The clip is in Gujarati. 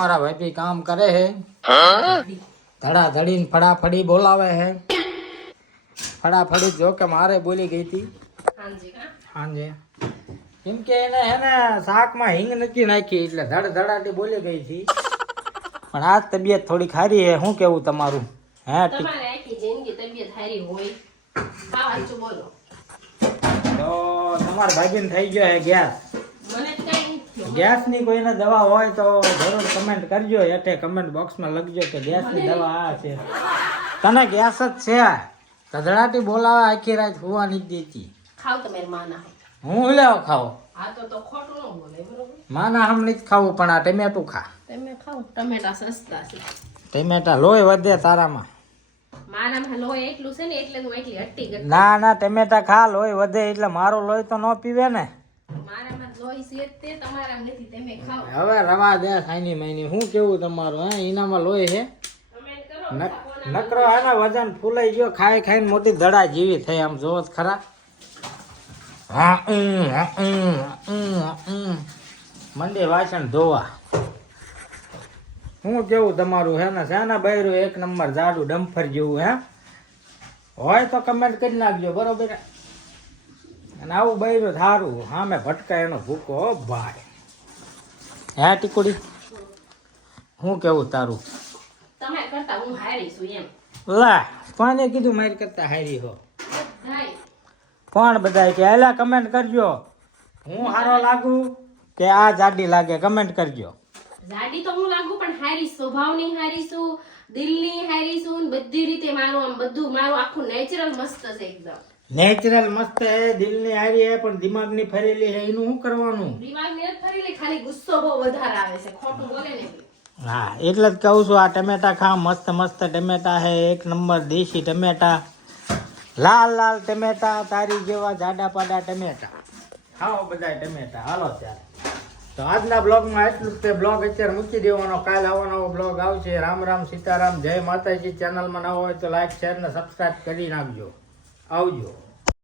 તમારા ભાઈ કામ કરે છે ધડાધડીને ફડાફડી બોલાવે છે ફડાફડી જો કે મારે બોલી ગઈ હતી હાંજે કેમ કે એને શાકમાં હિંગ નથી નાખી એટલે ધડાટી બોલી ગઈ હતી પણ આજ તબિયત થોડી ખારી છે શું કેવું તમારું હે તમારે આખી જિંદગી તબિયત હારી હોય સાચું બોલો તો તમારા ભાગીને થઈ ગયો છે ગેસ મને કઈ નથી ગેસ ની કોઈને દવા હોય તો જરૂર કમેન્ટ કરજો એટલે કમેન્ટ બોક્સમાં લખજો કે ગેસ ની દવા આ છે તને ગેસ જ છે ધડાટી બોલાવે આખી રાત હુવા નથી દેતી ખાવ તમે માના હું લેવો ખાવ આ તો ખોટું ન બોલે બરોબર માના હમ નથી ખાવું પણ આ ટમેટું ખા તમે ખાવ ટમેટા સસ્તા છે ટમેટા લોહી વધે તારામાં મારામાં લોહી એટલું છે ને એટલે હું એટલી હટ્ટી ગઈ ના ટમેટા ખા લોહી વધે એટલે મારો લોહી તો ન પીવે ને મારામાં લોહી છે તે તમારા નથી તમે ખાવ હવે રવા દે ખાઈની માઈની શું કેવું તમારું હે એનામાં લોહી છે કમેન્ટ કરો નકરો હે ને વજન ફૂલાઈ ગયો ખાઈ ખાઈને મોટી ધડા જેવી થઈ આમ જોવો જ ખરા મંદિર વાસણ ધોવા શું કેવું તમારું હે ને શેના બૈરું એક નંબર જાડું ડમ્ફર જેવું હે હોય તો કમેન્ટ કરી નાખજો બરોબર અને આવું બૈરું સારું હા મેં ભટકાય એનો ભૂકો ભાઈ હે ટીકુડી શું કેવું તારું તમે કરતા હું હારી છું એમ લા કોને કીધું મારી કરતા હારી હો જાય કોણ બધાય કે એલા કમેન્ટ કરજો હું હારો લાગુ કે આ જાડી લાગે કમેન્ટ કરજો જાડી તો હું લાગુ પણ હારી સ્વભાવની હારી છું દિલની હારી છું બધી રીતે મારું આમ બધું મારું આખું નેચરલ મસ્ત છે એકદમ નેચરલ મસ્ત હે દિલની હારી હે પણ દિમાગની ફરેલી હે એનું શું કરવાનું દિમાગની નથી ફરેલી ખાલી ગુસ્સો બહુ વધારે આવે છે ખોટું બોલે ને હા એટલે જ કહું છું આ ટમેટા ખા મસ્ત મસ્ત ટમેટા હે એક નંબર દેશી ટમેટા લાલ લાલ ટમેટા તારી જેવા જાડા પાડા ટમેટા ખાઓ બધા ટમેટા હાલો ત્યારે તો આજના બ્લોગમાં એટલું જ તે બ્લોગ અત્યારે મૂકી દેવાનો કાલ આવવાનો બ્લોગ આવશે રામ રામ સીતારામ જય માતાજી ચેનલમાં ન હોય તો લાઈક શેર ને સબસ્ક્રાઈબ કરી નાખજો આવજો